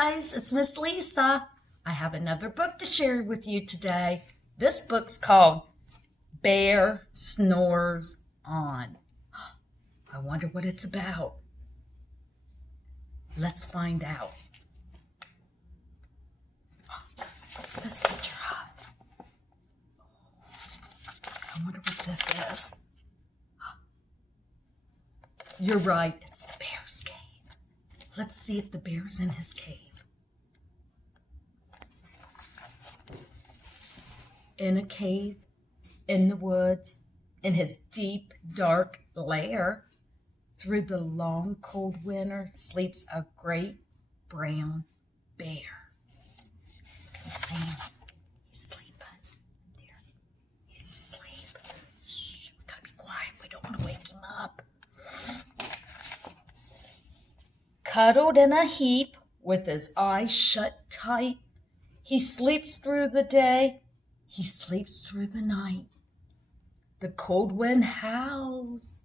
guys, it's Miss Lisa. I have another book to share with you today. This book's called Bear Snores On. I wonder what it's about. Let's find out. What's this picture of? I wonder what this is. You're right, it's the bear's cave. Let's see if the bear's in his cave. In a cave, in the woods, in his deep, dark lair, through the long, cold winter, sleeps a great brown bear. You see him? He's sleeping. There. He's asleep. Shh, we gotta be quiet. We don't want to wake him up. Cuddled in a heap, with his eyes shut tight, he sleeps through the day, he sleeps through the night. The cold wind howls,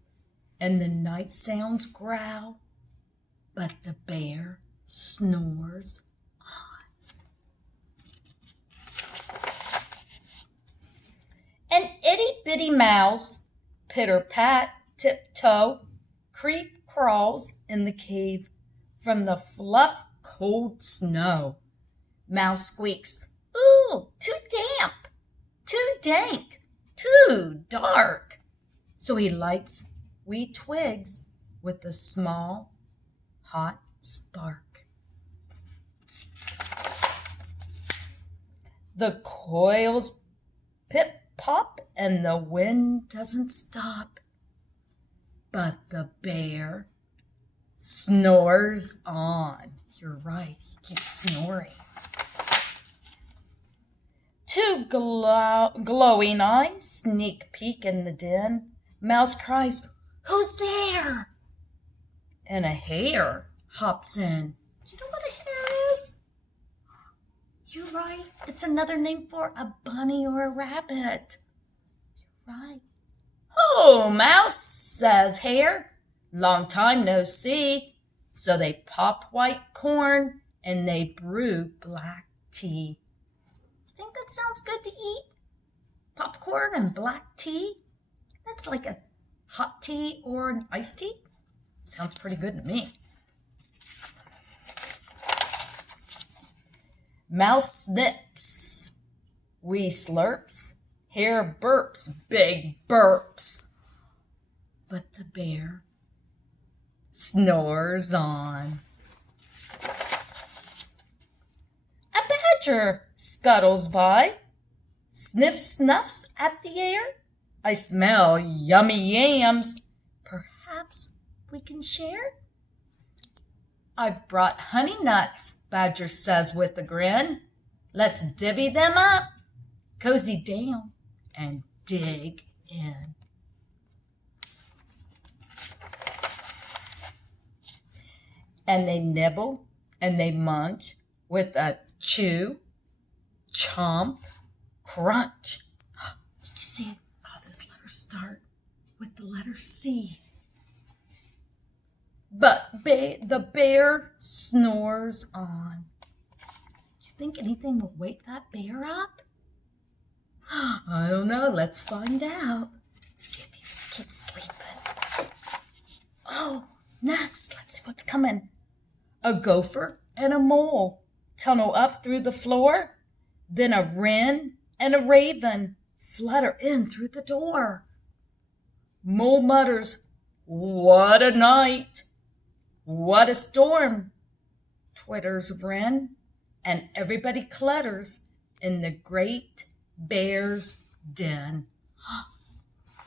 and the night sounds growl, but the bear snores on. An itty-bitty mouse, pitter-pat, tiptoe, creep crawls in the cave from the fluff cold snow. Mouse squeaks, "Ooh, too damp, too dank, too dark." So he lights wee twigs with a small, hot spark. The coils pip-pop and the wind doesn't stop, but the bear snores on. You're right, he keeps snoring. Two glowing eyes sneak peek in the den. Mouse cries, "Who's there?" And a hare hops in. You know what a hare is? You're right, it's another name for a bunny or a rabbit. You're right. "Oh, Mouse," says Hare. "Long time no see." So they pop white corn and they brew black tea. You think that sounds good to eat? Popcorn and black tea? That's like a hot tea or an iced tea. Sounds pretty good to me. Mouse snips, wee slurps, Hare burps, big burps. But the bear snores on. A badger scuttles by, sniffs snuffs at the air. "I smell yummy yams. Perhaps we can share?" "I've brought honey nuts," Badger says with a grin. "Let's divvy them up, cozy down, and dig in." And they nibble and they munch with a chew, chomp, crunch. Did you see how those letters start with the letter C? But the bear snores on. You think anything will wake that bear up? I don't know. Let's find out. Let's see if he keeps sleeping. Oh, next, let's see what's coming. A gopher and a mole tunnel up through the floor. Then a wren and a raven flutter in through the door. Mole mutters, "What a night! What a storm!" Twitters wren, and everybody clutters in the great bear's den.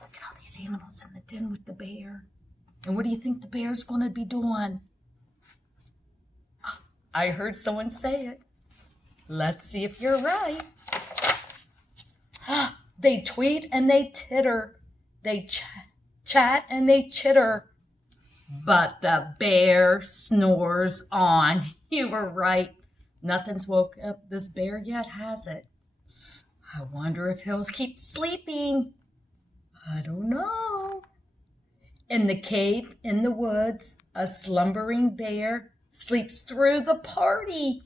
Look at all these animals in the den with the bear. And what do you think the bear's going to be doing? I heard someone say it. Let's see if you're right. They tweet and they titter. They chat and they chitter. But the bear snores on. You were right. Nothing's woke up this bear yet, has it? I wonder if he'll keep sleeping. I don't know. In the cave, in the woods, a slumbering bear sleeps through the party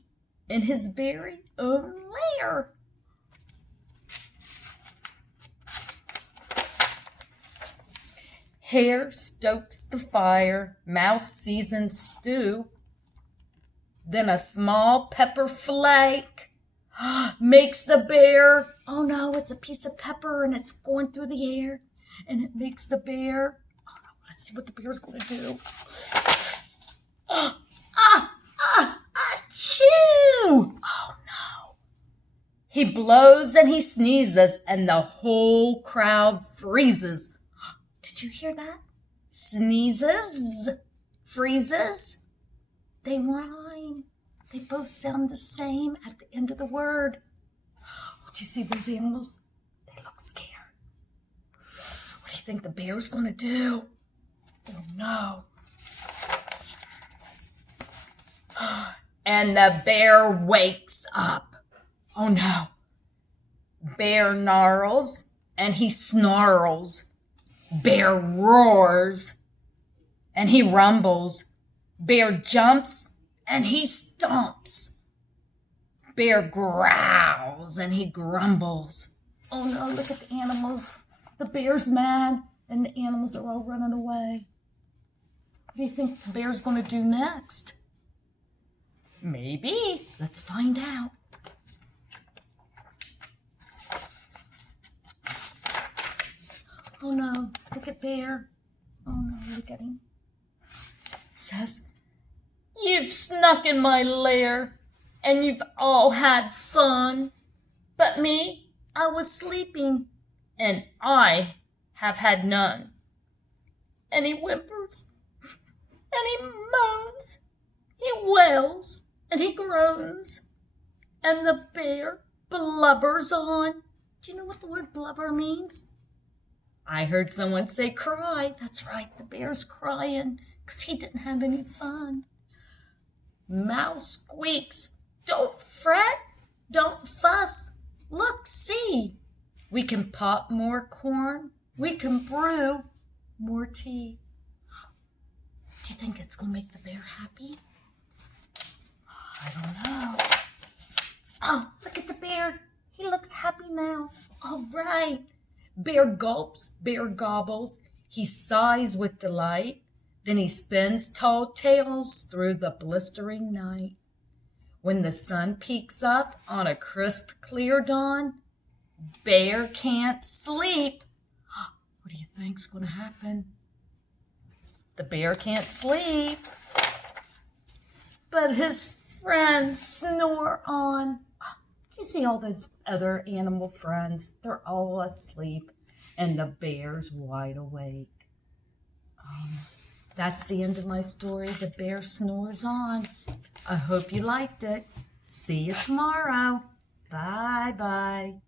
in his very own lair. Hare stokes the fire, mouse seasons stew. Then a small pepper flake makes the bear. Oh no, it's a piece of pepper and it's going through the air. And it makes the bear. Oh no, let's see what the bear's going to do. Achoo! Oh no. He blows and he sneezes and the whole crowd freezes. Did you hear that? Sneezes, freezes. They rhyme. They both sound the same at the end of the word. Oh, did you see those animals? They look scared. What do you think the bear's going to do? Oh, no. And the bear wakes up. Oh, no. Bear gnarls and he snarls. Bear roars and he rumbles. Bear jumps and he stomps. Bear growls and he grumbles. Oh no, look at the animals. The bear's mad and the animals are all running away. What do you think the bear's going to do next? Maybe. Let's find out. Oh no, look at Bear. Oh no, look at him. It says, "You've snuck in my lair and you've all had fun. But me, I was sleeping and I have had none." And he whimpers and he moans, he wails and he groans. And the bear blubbers on. Do you know what the word blubber means? I heard someone say cry. That's right, the bear's crying because he didn't have any fun. Mouse squeaks, "Don't fret, don't fuss. Look, see, we can pop more corn. We can brew more tea." Do you think it's going to make the bear happy? I don't know. Oh, look at the bear. He looks happy now. All right. Bear gulps, bear gobbles, he sighs with delight, then he spins tall tales through the blistering night. When the sun peeks up on a crisp, clear dawn, Bear can't sleep. What do you think's going to happen? The bear can't sleep, but his friends snore on. Do you see all those other animal friends? They're all asleep, and the bear's wide awake. That's the end of my story. The Bear Snores On. I hope you liked it. See you tomorrow. Bye-bye.